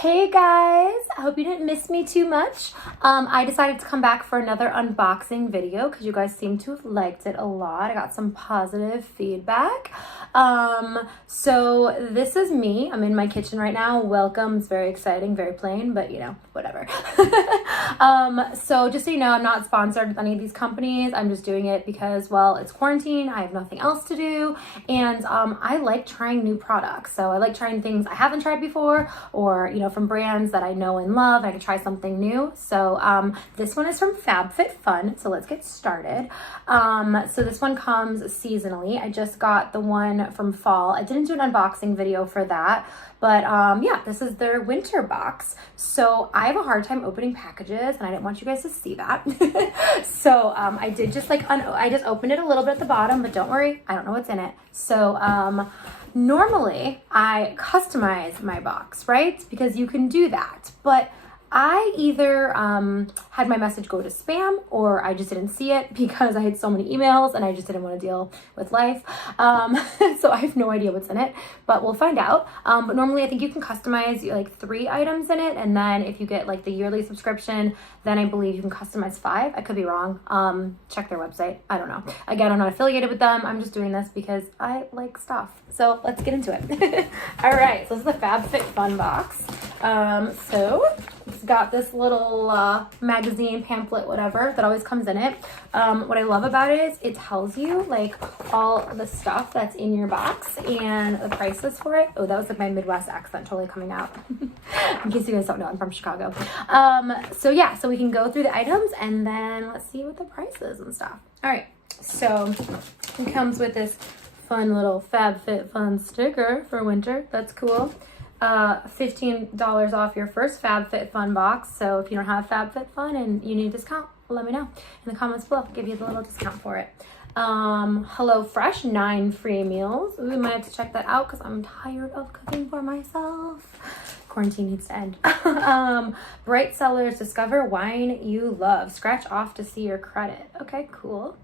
Hey guys, I hope you didn't miss me too much. I decided to come back for another unboxing video because you guys seem to have liked it a lot. I got some positive feedback. So this is me. I'm in my kitchen right now. Welcome. It's very exciting, very plain, but you know, whatever. So just so you know, I'm not sponsored with any of these companies. I'm just doing it because, well, it's quarantine. I have nothing else to do. And I like trying new products. So I like trying things I haven't tried before, or, you know, from brands that I know and love. I can try something new. So this one is from FAB. So let's get started. So this one comes seasonally. I just got the one from fall. I didn't do an unboxing video for that, but yeah, this is their winter box. So I have a hard time opening packages and I didn't want you guys to see that. So I did just like, I just opened it a little bit at the bottom, but don't worry, I don't know what's in it. So normally I customize my box, right? Because you can do that, but I either had my message go to spam or I just didn't see it because I had so many emails and I just didn't want to deal with life. So I have no idea what's in it, but we'll find out. But normally I think you can customize like 3 items in it. And then if you get like the yearly subscription, then I believe you can customize 5. I could be wrong. Check their website. I don't know. Again, I'm not affiliated with them. I'm just doing this because I like stuff. So let's get into it. All right. So this is the FabFitFun box. So it's got this little magazine, pamphlet, whatever, that always comes in it. What I love about it is it tells you like all the stuff that's in your box and the prices for it. Oh, that was like my Midwest accent totally coming out. In case you guys don't know, I'm from Chicago. So yeah, so we can go through the items and then let's see what the price is and stuff. All right, so it comes with this fun little FabFitFun sticker for winter. That's cool. $15 off your first FabFitFun box. So if you don't have FabFitFun and you need a discount, let me know in the comments below. I'll give you the little discount for it. Hello Fresh, 9 free meals. We might have to check that out because I'm tired of cooking for myself. Quarantine needs to end. Bright Cellars, discover wine you love. Scratch off to see your credit. Okay, cool.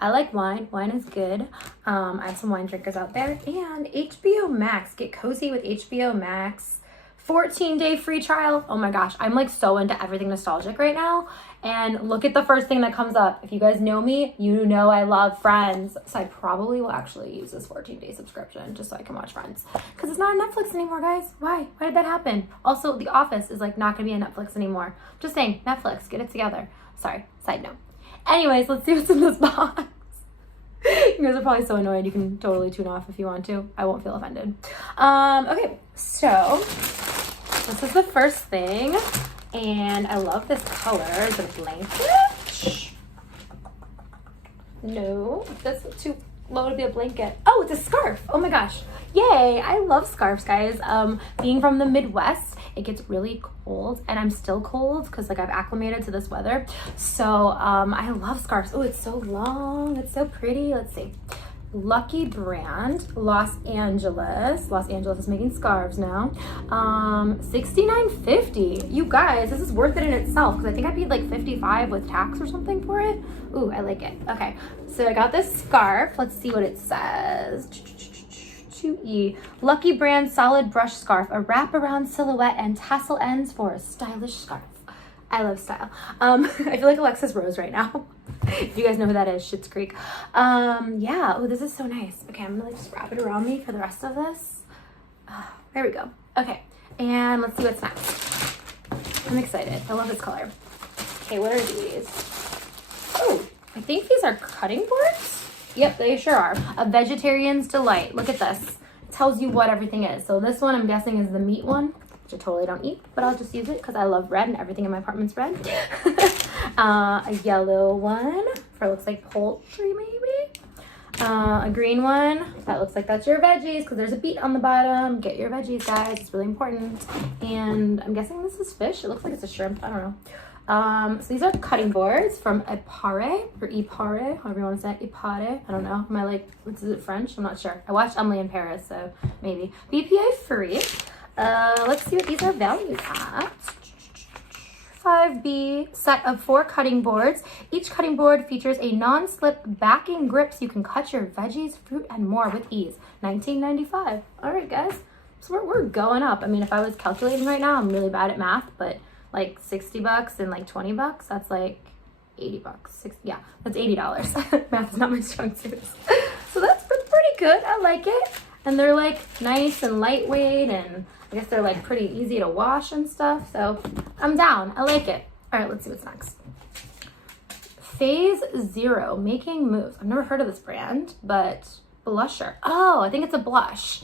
I like wine. Wine is good. I have some wine drinkers out there. And HBO Max. Get cozy with HBO Max. 14-day free trial. Oh my gosh. I'm like so into everything nostalgic right now. And look at the first thing that comes up. If you guys know me, you know I love Friends. So I probably will actually use this 14-day subscription just so I can watch Friends. Because it's not on Netflix anymore, guys. Why? Why did that happen? Also, The Office is like not going to be on Netflix anymore. Just saying, Netflix, get it together. Sorry, side note. Anyways, let's see what's in this box. You guys are probably so annoyed. You can totally tune off if you want to. I won't feel offended. Okay, so this is the first thing. And I love this color. Is it a blanket? No, that's too low to be a blanket. Oh, it's a scarf. Oh my gosh. Yay. I love scarves, guys. Being from the Midwest, it gets really cold and I'm still cold because like I've acclimated to this weather. So I love scarves. Oh, it's so long. It's so pretty. Let's see. Lucky brand, Los Angeles. Los Angeles is making scarves now. $69.50. You guys, this is worth it in itself because I think I paid like $55 with tax or something for it. Ooh, I like it. Okay, so I got this scarf. Let's see what it says. 2E. Lucky brand solid brush scarf, a wraparound silhouette and tassel ends for a stylish scarf. I love style. I feel like Alexis Rose right now. If you guys know who that is, Schitt's Creek. Yeah, oh, this is so nice. Okay, I'm gonna like just wrap it around me for the rest of this. There we go. Okay, and let's see what's next. I'm excited. I love this color. Okay, what are these? Oh, I think these are cutting boards. Yep, they sure are. A vegetarian's delight. Look at this. It tells you what everything is. So this one I'm guessing is the meat one. I totally don't eat, but I'll just use it because I love red and everything in my apartment's red. A yellow one for looks like poultry maybe. A green one that looks like that's your veggies because there's a beet on the bottom. Get your veggies, guys. It's really important. And I'm guessing this is fish. It looks like it's a shrimp. I don't know. So these are cutting boards from Ipare or Ipare, however you want to say it. Ipare. I don't know. Am I like, is it French? I'm not sure. I watched Emily in Paris, so maybe. BPA free. Let's see what these are valued at. 5B set of 4 cutting boards. Each cutting board features a non-slip backing grip so you can cut your veggies, fruit, and more with ease. $19.95. All right, guys. So we're going up. I mean, if I was calculating right now, I'm really bad at math, but like $60 and like $20, that's like $80. Yeah, that's $80. Math is not my strong suit. So that's pretty good. I like it. And they're like nice and lightweight, and I guess they're like pretty easy to wash and stuff. So I'm down. I like it. All right, let's see what's next. Phase Zero, Making Moves. I've never heard of this brand, but blusher. Oh, I think it's a blush.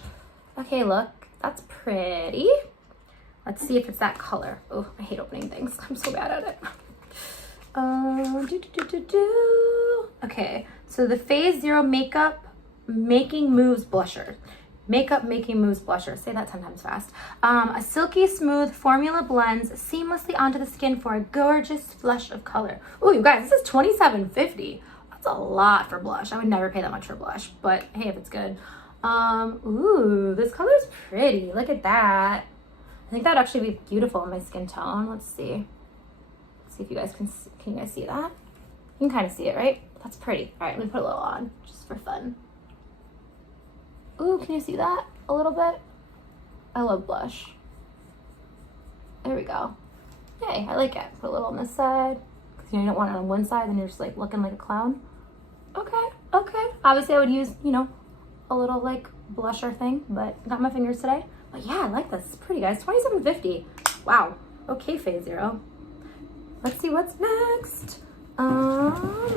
Okay, look, that's pretty. Let's see if it's that color. Oh, I hate opening things. I'm so bad at it. Okay, so the Phase Zero Makeup Making Moves Blusher. Makeup Making Moves Blusher. Say that 10 times fast. A silky smooth formula blends seamlessly onto the skin for a gorgeous flush of color. Oh, you guys, this is $27.50. That's a lot for blush. I would never pay that much for blush, but hey, if it's good. Ooh, this color's pretty. Look at that. I think that'd actually be beautiful in my skin tone. Let's see. Let's see if you guys can you guys see that? You can kind of see it, right? That's pretty. All right, let me put a little on just for fun. Ooh, can you see that a little bit? I love blush. There we go. Yay, I like it. Put a little on this side, because you don't want it on one side, then you're just like looking like a clown. Okay. Obviously I would use, a little like blusher thing, but I got my fingers today. But yeah, I like this. It's pretty, guys. $27.50. Wow. Okay, Phase Zero. Let's see what's next.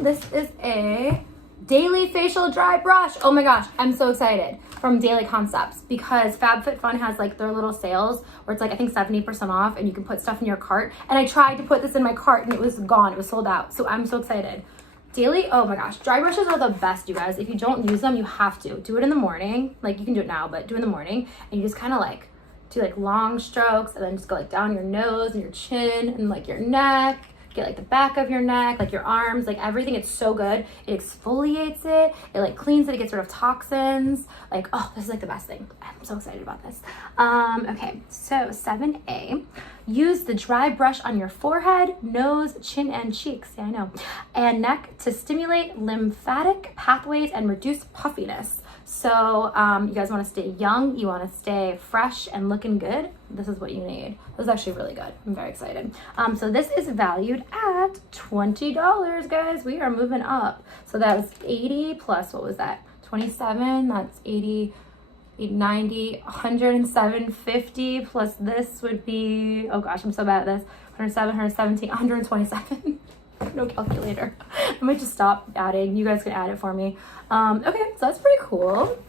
This is a Daily Facial Dry Brush. Oh my gosh, I'm so excited. From Daily Concepts, because FabFitFun has like their little sales where it's like I think 70% off, and you can put stuff in your cart. And I tried to put this in my cart and it was gone. It was sold out. So I'm so excited. Daily, oh my gosh, dry brushes are the best, you guys. If you don't use them, you have to. Do it in the morning. Like, you can do it now, but do it in the morning. And you just kind of like do like long strokes, and then just go like down your nose and your chin and like your neck. Get like the back of your neck, like your arms, like everything. It's so good. It exfoliates it. It like cleans it. It gets rid of toxins. Like, oh, this is like the best thing. I'm so excited about this. Okay, so 7A. Use the dry brush on your forehead, nose, chin, and cheeks. Yeah, I know. And neck to stimulate lymphatic pathways and reduce puffiness. So you guys want to stay young, you want to stay fresh and looking good. This is what you need. This is actually really good. I'm very excited. So this is valued at $20, guys. We are moving up. So that was 80 plus, what was that? 27, that's 80, 90, 107.50 plus this would be, oh gosh, I'm so bad at this. 107, 117, 127. No calculator. I might just stop adding. You guys can add it for me. Okay, so that's pretty cool.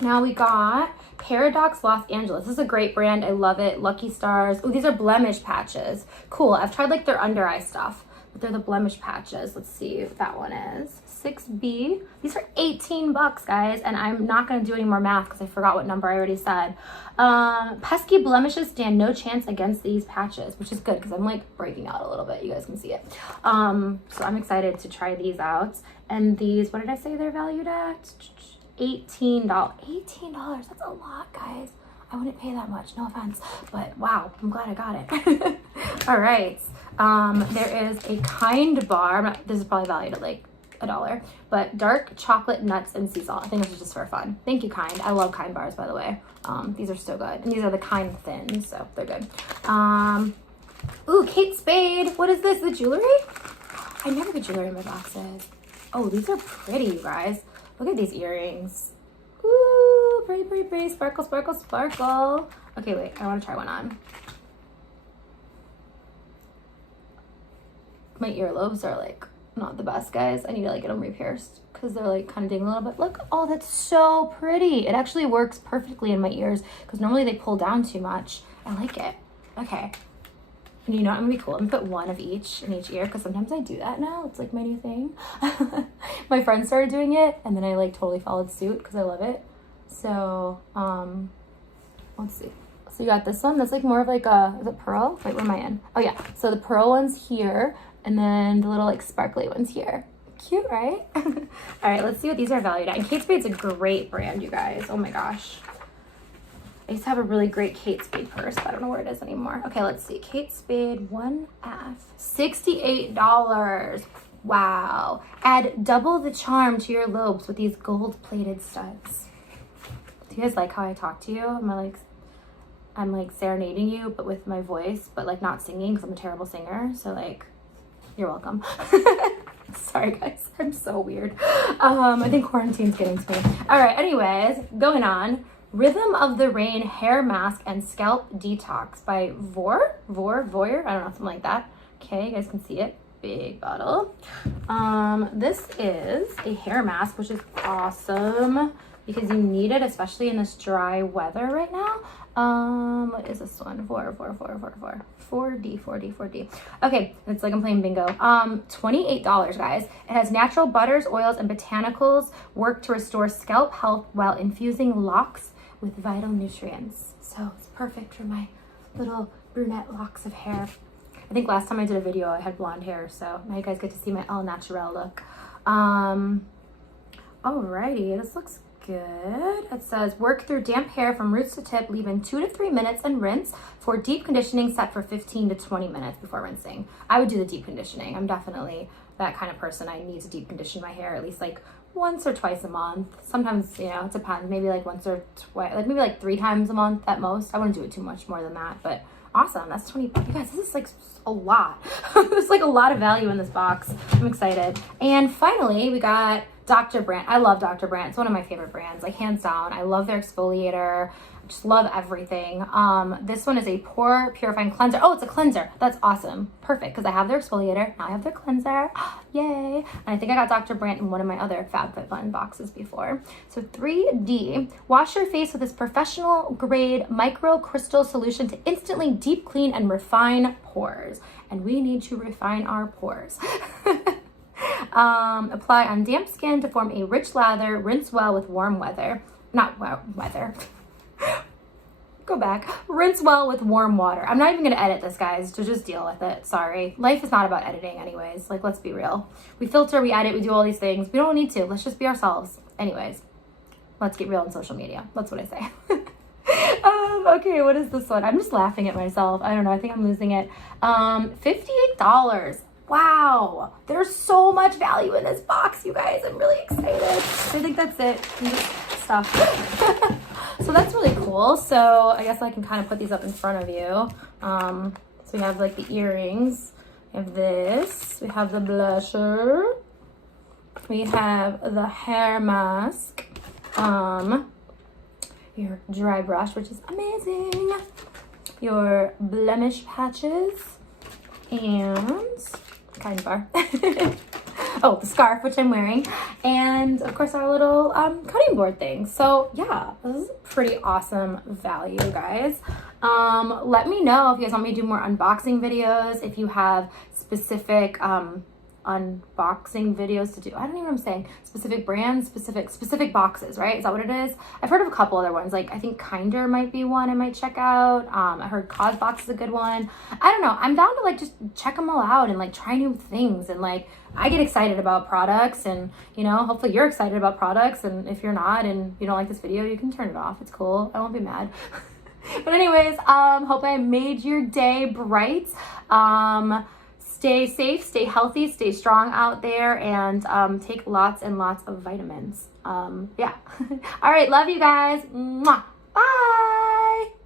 Now we got Paradox Los Angeles. This is a great brand. I love it. Lucky Stars. Oh, these are blemish patches. Cool. I've tried like their under eye stuff, but they're the blemish patches. Let's see what that one is. 6B. These are $18, guys, and I'm not going to do any more math because I forgot what number I already said. Pesky blemishes stand no chance against these patches, which is good because I'm like breaking out a little bit. You guys can see it. So I'm excited to try these out. And these, what did I say they're valued at? $18. $18. That's a lot, guys. I wouldn't pay that much, no offense, but wow, I'm glad I got it. All right. There is a Kind bar. This is probably valued at like $1, but dark chocolate nuts and sea salt. I think this is just for fun. Thank you, Kind. I love Kind bars, by the way. These are so good, and these are the Kind thins, so they're good. Ooh, Kate Spade. What is this? The jewelry? I never get jewelry in my boxes. Oh, these are pretty, you guys. Look at these earrings. Ooh, pretty, pretty, pretty. Sparkle, sparkle, sparkle. Okay, wait. I want to try one on. My earlobes are like not the best, guys. I need to like get them re-pierced because they're like kind of dingling a little bit. Look, oh, that's so pretty. It actually works perfectly in my ears because normally they pull down too much. I like it. Okay. And you know what, I'm gonna be cool. I'm gonna put one of each in each ear because sometimes I do that now. It's like my new thing. My friend started doing it and then I like totally followed suit because I love it. So, let's see. So you got this one. That's like more of like a, is it pearl? Wait, where am I in? Oh yeah. So the pearl one's here and then the little like sparkly one's here. Cute, right? All right, let's see what these are valued at. And Kate Spade's a great brand, you guys. Oh my gosh. I used to have a really great Kate Spade purse, but I don't know where it is anymore. Okay, let's see. Kate Spade 1F. $68. Wow. Add double the charm to your lobes with these gold-plated studs. Do you guys like how I talk to you? Am I like I'm like serenading you, but with my voice, but like not singing because I'm a terrible singer. So like, you're welcome. Sorry guys, I'm so weird. I think quarantine's getting to me. All right, anyways, going on. Rhythm of the Rain Hair Mask and Scalp Detox by Voyeur, I don't know, something like that. Okay, you guys can see it. Big bottle. This is a hair mask, which is awesome because you need it, especially in this dry weather right now. What is this one? 4D. Okay, it's like I'm playing bingo. $28, guys. It has natural butters, oils, and botanicals work to restore scalp health while infusing locks with vital nutrients. So it's perfect for my little brunette locks of hair. I think last time I did a video, I had blonde hair, so now you guys get to see my all natural look. Alrighty, this looks good. It says, work through damp hair from roots to tip, leave in 2 to 3 minutes and rinse. For deep conditioning, set for 15 to 20 minutes before rinsing. I would do the deep conditioning. I'm definitely that kind of person. I need to deep condition my hair at least like once or twice a month. Sometimes, you know, it depends. Maybe like once or twice, like maybe like 3 times a month at most. I wouldn't do it too much more than that, but awesome. That's 20 bucks. You guys, this is like a lot. There's like a lot of value in this box. I'm excited. And finally, we got Dr. Brandt. I love Dr. Brandt. It's one of my favorite brands, like hands down. I love their exfoliator. I just love everything. This one is a pore purifying cleanser. Oh, it's a cleanser. That's awesome. Perfect, because I have their exfoliator. Now I have their cleanser. Yay. And I think I got Dr. Brandt in one of my other FabFitFun boxes before. So 3D. Wash your face with this professional grade micro crystal solution to instantly deep clean and refine pores. And we need to refine our pores. Apply on damp skin to form a rich lather. Rinse well with warm weather. Go back. Rinse well with warm water. I'm not even going to edit this, guys, so just deal with it. Sorry. Life is not about editing anyways. Like, let's be real. We filter, we edit, we do all these things. We don't need to. Let's just be ourselves. Anyways, let's get real on social media. That's what I say. Okay, what is this one? I'm just laughing at myself. I don't know. I think I'm losing it. $58. Wow, there's so much value in this box, you guys. I'm really excited. I think that's it. Stuff. So that's really cool. So I guess I can kind of put these up in front of you. So we have like the earrings. We have this. We have the blusher. We have the hair mask. Your dry brush, which is amazing. Your blemish patches. And kind bar. Oh, the scarf, which I'm wearing, and of course our little cutting board thing. So yeah, this is pretty awesome value, guys. Let me know if you guys want me to do more unboxing videos, if you have specific unboxing videos to do. I don't even know what I'm saying. Specific brands, specific boxes, right? Is that what it is? I've heard of a couple other ones. Like I think Kinder might be one I might check out. I heard Cosbox is a good one. I don't know. I'm down to like just check them all out and like try new things. And like I get excited about products, and you know, hopefully you're excited about products. And if you're not and you don't like this video, you can turn it off. It's cool. I won't be mad. But anyways, hope I made your day bright. Stay safe, stay healthy, stay strong out there, and take lots and lots of vitamins. Yeah. All right, love you guys. Mwah. Bye.